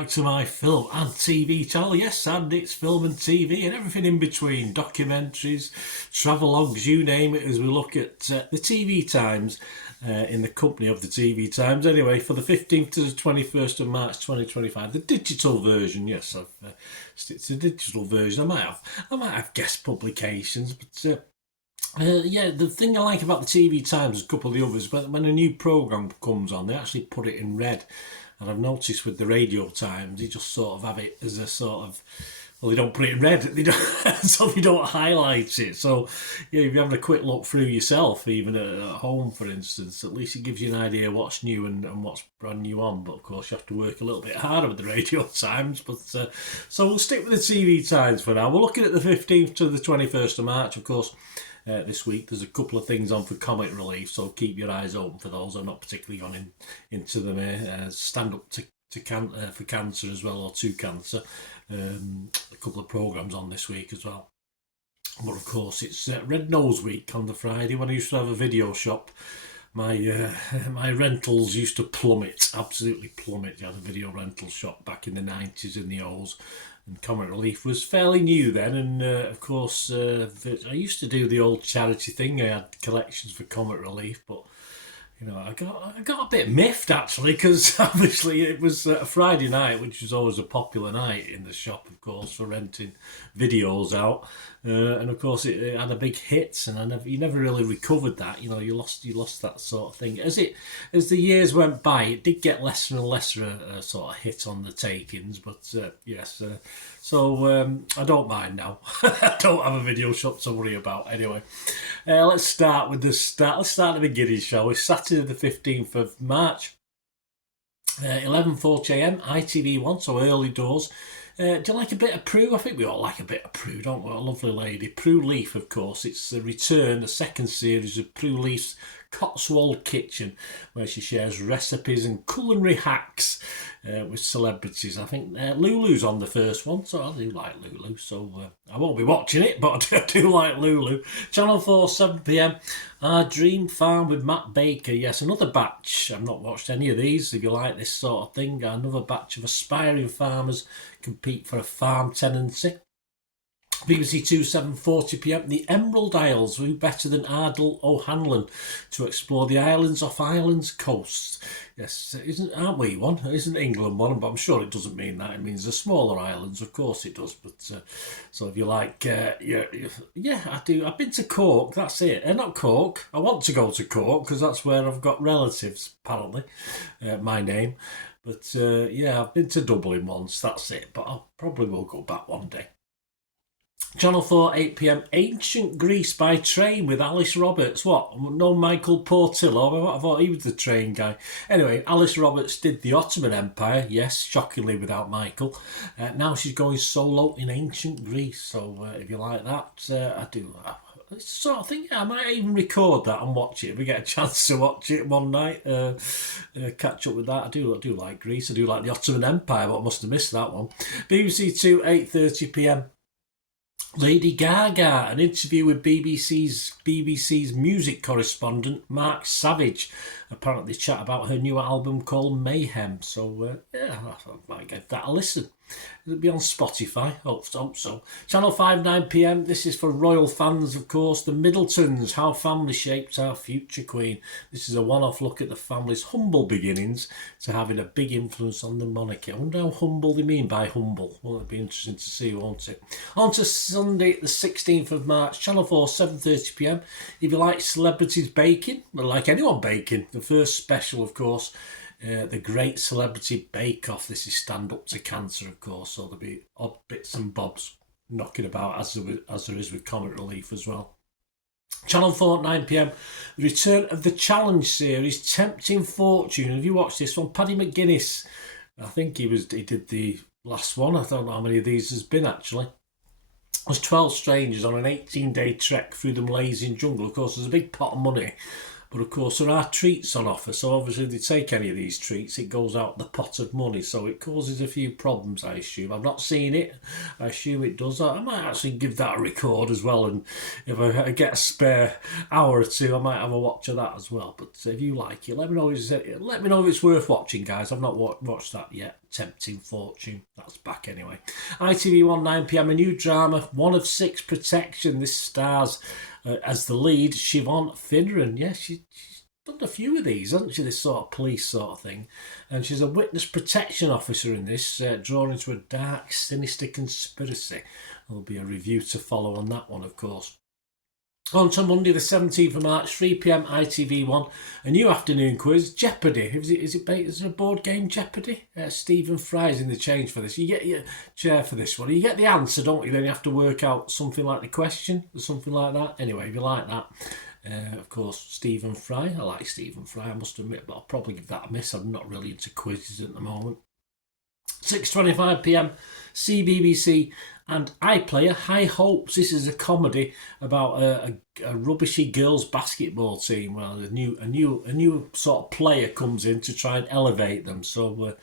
back to my film and TV channel. Yes, and it's film and TV and everything in between. Documentaries, travelogues, you name it, as we look at the TV times in the company of the TV times. Anyway, for the 15th to the 21st of March 2025, the digital version. Yes, it's the digital version. I might have guest publications, but yeah, the thing I like about the TV Times, a couple of the others, but when a new programme comes on, they actually put it in red. And I've noticed with the Radio Times, they just sort of have it as a sort of, well, they don't put it in red, they don't, so they don't highlight it. So, yeah, if you're having a quick look through yourself, even at home, for instance, at least it gives you an idea what's new and what's brand new on. But, of course, you have to work a little bit harder with the Radio Times. But so we'll stick with the TV Times for now. We're looking at the 15th to the 21st of March, of course. This week there's a couple of things on for comic relief, so keep your eyes open for those. I'm not particularly gone into them. Stand up for cancer as well, or to cancer. A couple of programmes on this week as well. But of course it's Red Nose Week on the Friday. When I used to have a video shop, my rentals used to plummet, absolutely plummet. You had a video rental shop back in the 90s in the O's. And Comic Relief was fairly new then, and of course I used to do the old charity thing. I had collections for Comic Relief, but you know, I got a bit miffed actually, because obviously it was a Friday night, which was always a popular night in the shop, of course, for renting videos out, and of course it had a big hit, and you never really recovered that. You know, you lost that sort of thing as the years went by. It did get lesser and lesser a sort of hit on the takings, but yes. So I don't mind now. I don't have a video shop to worry about. Anyway, let's start with the start. Let's start at the beginning, shall we? Saturday the 15th of March, 11:40 a.m. ITV1, so early doors. Do you like a bit of Prue? I think we all like a bit of Prue, don't we? A lovely lady. Prue Leaf, of course. It's the return, the second series of Prue Leaf's Cotswold Kitchen, where she shares recipes and culinary hacks with celebrities. I think Lulu's on the first one, so I do like Lulu. So I won't be watching it, but I do like Lulu. Channel 4, 7 p.m. Our Dream Farm with Matt Baker. Yes, another batch. I've not watched any of these. If you like this sort of thing, another batch of aspiring farmers compete for a farm tenancy. BBC 2, 7:40 p.m. The Emerald Isles. Who better than Ardal O'Hanlon to explore the islands off Ireland's coast? Yes, aren't we one? Isn't England one? But I'm sure it doesn't mean that. It means the smaller islands. Of course it does. But so if you like, yeah, I do. I've been to Cork. That's it. Not Cork. I want to go to Cork because that's where I've got relatives. Apparently, my name. But yeah, I've been to Dublin once. That's it. But I probably will go back one day. Channel 4, 8 p.m. Ancient Greece by Train with Alice Roberts. What? No Michael Portillo? I thought he was the train guy. Anyway, Alice Roberts did the Ottoman Empire. Yes, shockingly without Michael. Now she's going solo in Ancient Greece. So if you like that, I do. Sort of thing. I might even record that and watch it if we get a chance to watch it one night. Catch up with that. I do like Greece. I do like the Ottoman Empire, but I must have missed that one. BBC 2, 8:30 p.m. Lady Gaga, an interview with BBC's music correspondent Mark Savage. Apparently chat about her new album called Mayhem. So yeah, I might give that a listen. It'll be on Spotify. Hope so. Channel 5, 9 p.m. This is for royal fans, of course. The Middletons, how family shaped our future queen. This is a one-off look at the family's humble beginnings to having a big influence on the monarchy. I wonder how humble they mean by humble. Well, it'll be interesting to see, won't it? On to Sunday, the 16th of March. Channel 4, 7:30 p.m. If you like celebrities baking, well, like anyone baking, the first special, of course, the Great Celebrity Bake Off. This is Stand Up to Cancer, of course, so there'll be odd bits and bobs knocking about as there is with Comic Relief as well. Channel 4, 9 p.m. The return of the Challenge series, Tempting Fortune. Have you watched this one? Paddy McGuinness, I think he did the last one. I don't know how many of these there's been actually. There's 12 strangers on an 18-day trek through the Malaysian jungle. Of course, there's a big pot of money But of course, there are treats on offer. So obviously, if they take any of these treats, it goes out the pot of money. So it causes a few problems, I assume. I've not seen it. I assume it does. I might actually give that a record as well. And if I get a spare hour or two, I might have a watch of that as well. But if you like it, let me know if it's worth watching, guys. I've not watched that yet. Tempting Fortune. That's back anyway. ITV1, 9 p.m. A new drama, One of Six Protection. This stars as the lead, Siobhan Finneran. Yeah, she's done a few of these, hasn't she? This sort of police sort of thing. And she's a witness protection officer in this, drawn into a dark, sinister conspiracy. There'll be a review to follow on that one, of course. On to Monday, the 17th of March, 3 p.m. ITV1, a new afternoon quiz, Jeopardy. Is it a board game, Jeopardy? Stephen Fry's in the change for this. You get your chair for this one. You get the answer, don't you? Then you have to work out something like the question or something like that. Anyway, if you like that, of course, Stephen Fry. I like Stephen Fry, I must admit, but I'll probably give that a miss. I'm not really into quizzes at the moment. 6:25 p.m. CBBC and iPlayer, High Hopes. This is a comedy about a rubbishy girls basketball team. Well, a new sort of player comes in to try and elevate them. So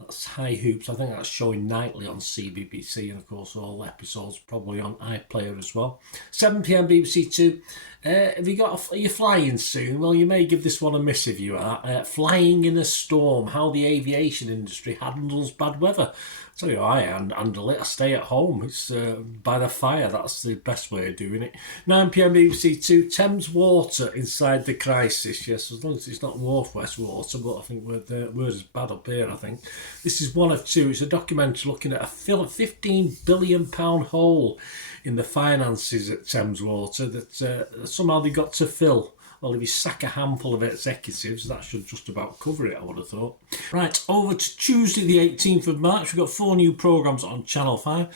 that's High Hoops. I think that's showing nightly on CBBC, and of course all episodes probably on iPlayer as well. 7 p.m. BBC Two. Have you are you flying soon? Well, you may give this one a miss if you are. Flying in a Storm, how the aviation industry handles bad weather. I'll tell you how I handle it. I stay at home. It's by the fire. That's the best way of doing it. 9 p.m. BBC Two. Thames Water inside the crisis. Yes, as long as it's not Northwest Water, but I think we're as bad up here, I think. This is one of two. It's a documentary looking at a £15 billion hole in the finances at Thames Water that somehow they got to fill. Well, if you sack a handful of executives, that should just about cover it, I would have thought. Right, over to Tuesday the 18th of March. We've got 4 new programmes on Channel 5,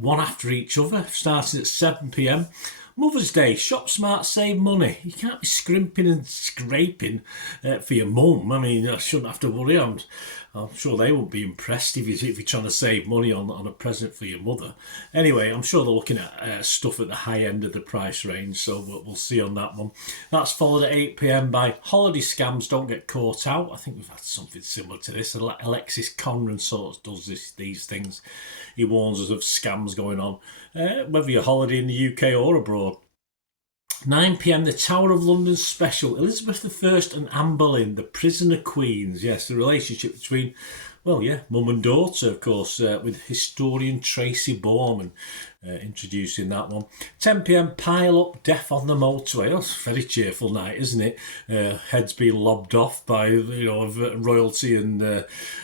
one after each other, starting at 7 p.m. Mother's Day, shop smart, save money. You can't be scrimping and scraping for your mum. I mean, I shouldn't have to worry. I'm sure they won't be impressed if you're trying to save money on a present for your mother. Anyway, I'm sure they're looking at stuff at the high end of the price range, so we'll see on that one. That's followed at 8 p.m. by Holiday Scams Don't Get Caught Out. I think we've had something similar to this. Alexis Conran sort of does these things. He warns us of scams going on, whether you're holiday in the UK or abroad. 9 p.m, the Tower of London special, Elizabeth I and Anne Boleyn, the prisoner queens. Yes, the relationship between, well, yeah, mum and daughter, of course, with historian Tracy Borman introducing that one. 10 p.m, Pile Up, Death on the Motorway. Oh, it's a very cheerful night, isn't it? Heads being lobbed off by, royalty and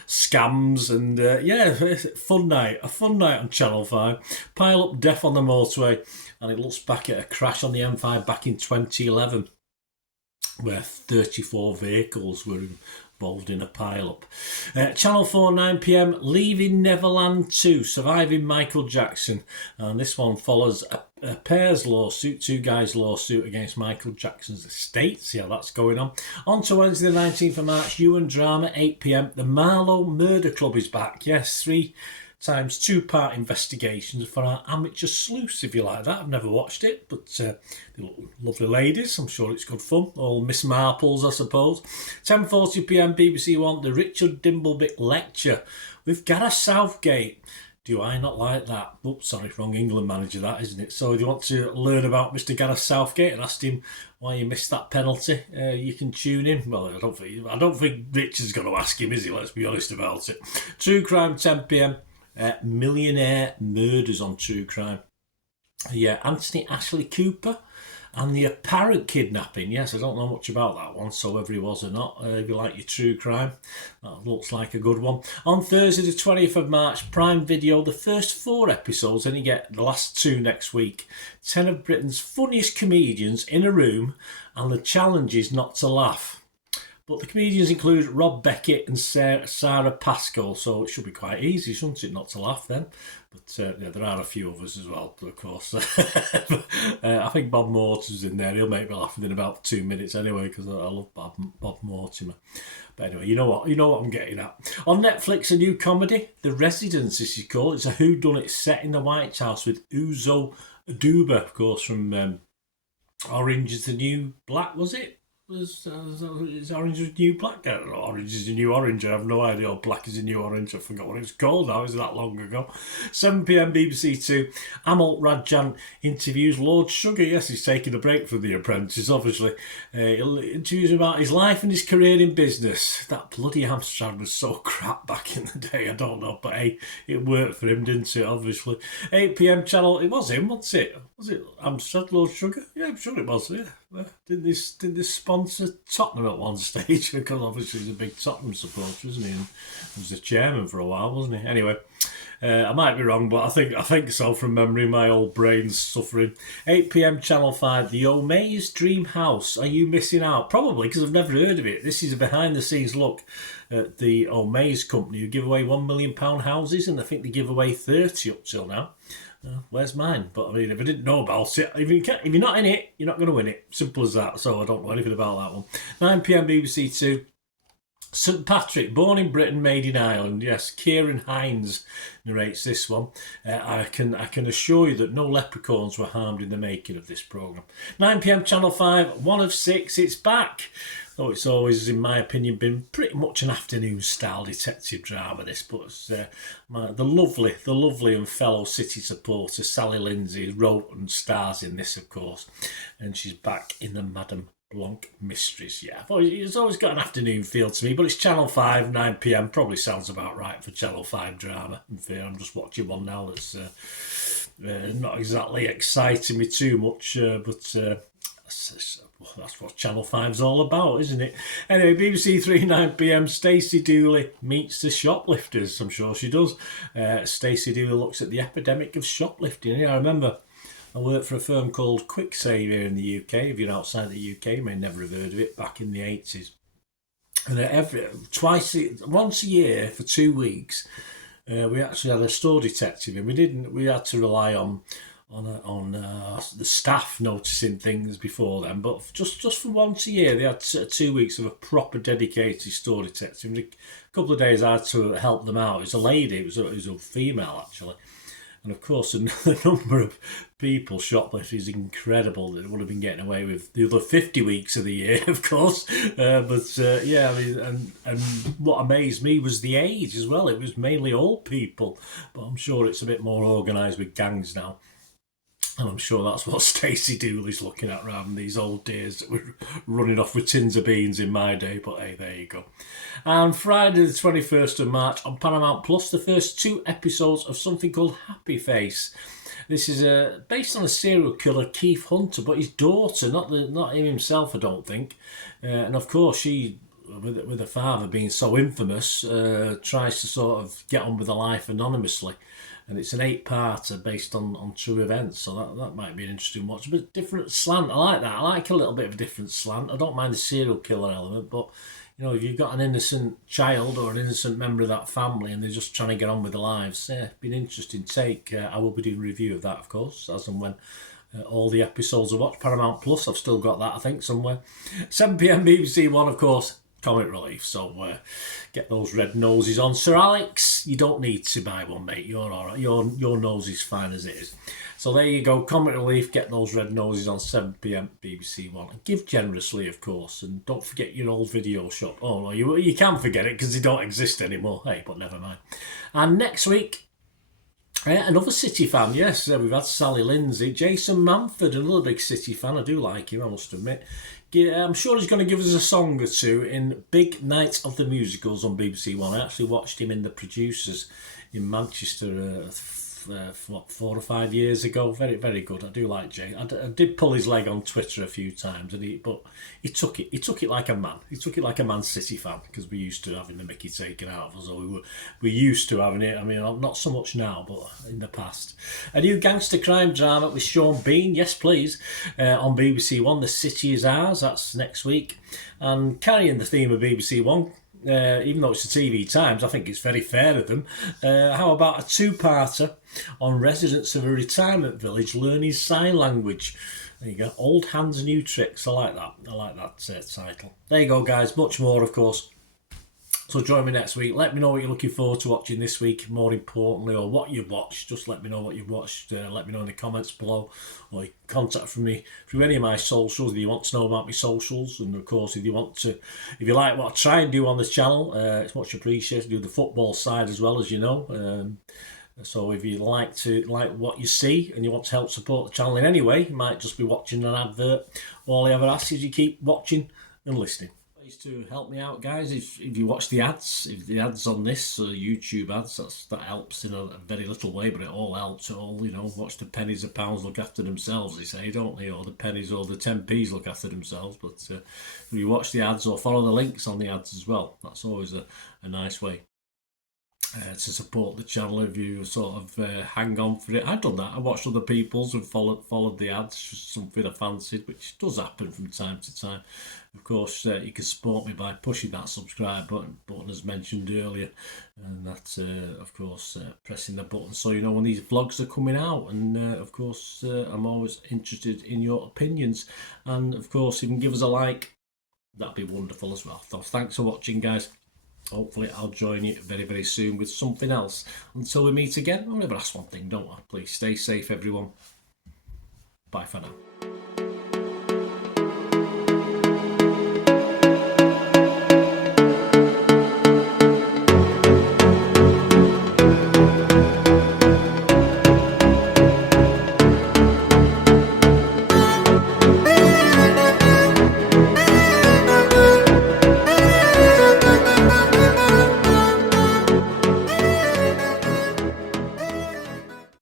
scams, and yeah, a fun night on Channel 5. Pile Up, Death on the Motorway. And it looks back at a crash on the M5 back in 2011 where 34 vehicles were involved in a pile-up. Channel 4, 9 p.m, Leaving Neverland 2, Surviving Michael Jackson. And this one follows a pair's lawsuit, 2 guys' lawsuit against Michael Jackson's estate. See how that's going on. On to Wednesday the 19th of March, UN Drama, 8 p.m, The Marlow Murder Club is back. Yes, 3 times 2-part investigations for our amateur sleuths, if you like that. I've never watched it, but they look lovely ladies. I'm sure it's good fun. All Miss Marples, I suppose. 10:40 p.m, BBC One, the Richard Dimbleby Lecture with Gareth Southgate. Do I not like that? Oops, sorry, wrong England manager that, isn't it? So if you want to learn about Mr. Gareth Southgate and ask him why you missed that penalty, you can tune in. Well, I don't think Richard's going to ask him, is he? Let's be honest about it. True Crime, 10 p.m. Millionaire Murders on True Crime. Yeah, Anthony Ashley Cooper and the apparent kidnapping. Yes, I don't know much about that one, so whether he was or not, if you like your true crime, that looks like a good one. On Thursday the 20th of March, Prime Video, the first 4 episodes, and you get the last 2 next week. 10 of Britain's funniest comedians in a room, and the challenge is not to laugh. But the comedians include Rob Beckett and Sarah Pascoe, so it should be quite easy, shouldn't it, not to laugh then? But yeah, there are a few others as well, of course. I think Bob Mortimer's in there. He'll make me laugh within about 2 minutes anyway, because I love Bob Mortimer. But anyway, you know what I'm getting at. On Netflix, a new comedy, The Residence, this is called. It's a whodunit set in the White House with Uzo Aduba, of course, from Orange is the New Black, was it? Is orange the new black? I don't know. Orange is the new orange. I have no idea. Or black is the new orange. I forgot what it was called now. It was that long ago. 7 p.m. BBC Two. Amal Radjan interviews Lord Sugar. Yes, he's taking a break from The Apprentice, obviously. He'll interviews him about his life and his career in business. That bloody Amstrad was so crap back in the day. I don't know, but hey, it worked for him, didn't it? Obviously. 8 p.m. channel. It was him, wasn't it? Was it Amstrad, Lord Sugar? Yeah, I'm sure it was. Yeah. Did this sponsor Tottenham at one stage? Because obviously he's a big Tottenham supporter, isn't he? And he was the chairman for a while, wasn't he? Anyway, I might be wrong, but I think so from memory. My old brain's suffering. 8 p.m. Channel 5. The O'May's Dream House. Are you missing out? Probably, because I've never heard of it. This is a behind-the-scenes look at the O'May's company who give away £1 million houses, and I think they give away 30 up till now. Where's mine? But I mean, if I didn't know about it, if you're not in it, you're not going to win it. Simple as that. So I don't know anything about that one. 9 p.m. BBC Two. St Patrick, born in Britain, made in Ireland. Yes, Kieran Hines narrates this one. I can assure you that no leprechauns were harmed in the making of this programme. 9 p.m. Channel 5, 1 of 6, it's back. Oh, it's always, in my opinion, been pretty much an afternoon-style detective drama, this. But the lovely and fellow City supporter, Sally Lindsay, wrote and stars in this, of course. And she's back in the Madame Blanc Mysteries. Yeah, it's always got an afternoon feel to me, but it's Channel 5, 9 p.m. Probably sounds about right for Channel 5 drama. In fair, I'm just watching one now that's not exactly exciting me too much, but that's what Channel 5's all about, isn't it? Anyway, BBC 3, 9 p.m. Stacey Dooley meets the shoplifters. I'm sure she does. Stacey Dooley looks at the epidemic of shoplifting. Yeah, I remember I worked for a firm called QuickSave here in the UK. If you're outside the UK, you may never have heard of it, back in the 80s. And once a year for 2 weeks, we actually had a store detective, and we had to rely on the staff noticing things before then, but just for once a year they had 2 weeks of a proper dedicated store detective. And a couple of days I had to help them out. It was a lady, it was a female actually, and of course the number of people shoplifting is incredible that would have been getting away with the other 50 weeks of the year, of course. Yeah, I mean, and what amazed me was the age as well. It was mainly old people, but I'm sure it's a bit more organised with gangs now. And I'm sure that's what Stacey Dooley's looking at rather than these old days that were running off with tins of beans in my day. But hey, there you go. And Friday the 21st of March on Paramount Plus, the first 2 episodes of something called Happy Face. This is based on a serial killer, Keith Hunter, but his daughter, not him himself, I don't think. And of course, she, with her father being so infamous, tries to sort of get on with her life anonymously. And it's an 8-parter based on true events, so that might be an interesting watch. But different slant, I like that. I like a little bit of a different slant. I don't mind the serial killer element, but if you've got an innocent child or an innocent member of that family and they're just trying to get on with their lives, be an interesting take. I will be doing a review of that, of course, as and when all the episodes are watched. Paramount Plus, I've still got that, I think, somewhere. 7 p.m. BBC One, of course. Comic relief, so get those red noses on. Sir Alex, you don't need to buy one, mate. You're all right. Your nose is fine as it is. So there you go, comic relief. Get those red noses on 7 p.m. BBC One, and give generously, of course. And don't forget your old video shop. Oh no, you can forget it because they don't exist anymore. Hey, but never mind. And next week, another City fan. Yes, we've had Sally Lindsay, Jason Manford, another big City fan. I do like him, I must admit. I'm sure he's going to give us a song or two in Big Night of the Musicals on BBC One. I actually watched him in The Producers in Manchester 4 or 5 years ago. Very, very good. I do like Jay. I did pull his leg on Twitter a few times, but he took it like a man. He took it like a Man City fan, because we used to having the Mickey taken out of us, or we used to having it. I mean, not so much now, but in the past. A new gangster crime drama with Sean Bean, yes please, on BBC One. The City Is Ours. That's next week, and carrying the theme of BBC One. Even though it's the TV Times, I think it's very fair of them. How about a 2-parter on residents of a retirement village learning sign language? There you go. Old hands, new tricks. I like that. I like that title. There you go, guys. Much more, of course, So join me next week. Let me know what you're looking forward to watching this week, more importantly, or what you've watched. Just let me know what you've watched. Let me know in the comments below, or you can contact me through any of my socials if you want to know about my socials. And of course, if you like what I try and do on this channel, it's much appreciated. I do the football side as well, as you know. So if you like what you see and you want to help support the channel in any way, you might just be watching an advert. All I ever ask is you keep watching and listening. To help me out, guys, if you watch the ads, if the ads on this YouTube ads, that helps in a very little way, but it all helps. Watch the pennies, the pounds look after themselves, they say, don't they? Or the pennies or the 10p's look after themselves. But if you watch the ads or follow the links on the ads as well, that's always a nice way to support the channel. If you sort of hang on for it, I've done that. I watched other people's and followed the ads, just something I fancied, which does happen from time to time. Of course, you can support me by pushing that subscribe button as mentioned earlier, and that of course pressing the button so you know when these vlogs are coming out. And of course I'm always interested in your opinions, and of course if you can give us a like, that'd be wonderful as well. So thanks for watching, guys. Hopefully I'll join you very, very soon with something else. Until we meet again, I'll never ask one thing, don't I? Please stay safe, everyone. Bye for now.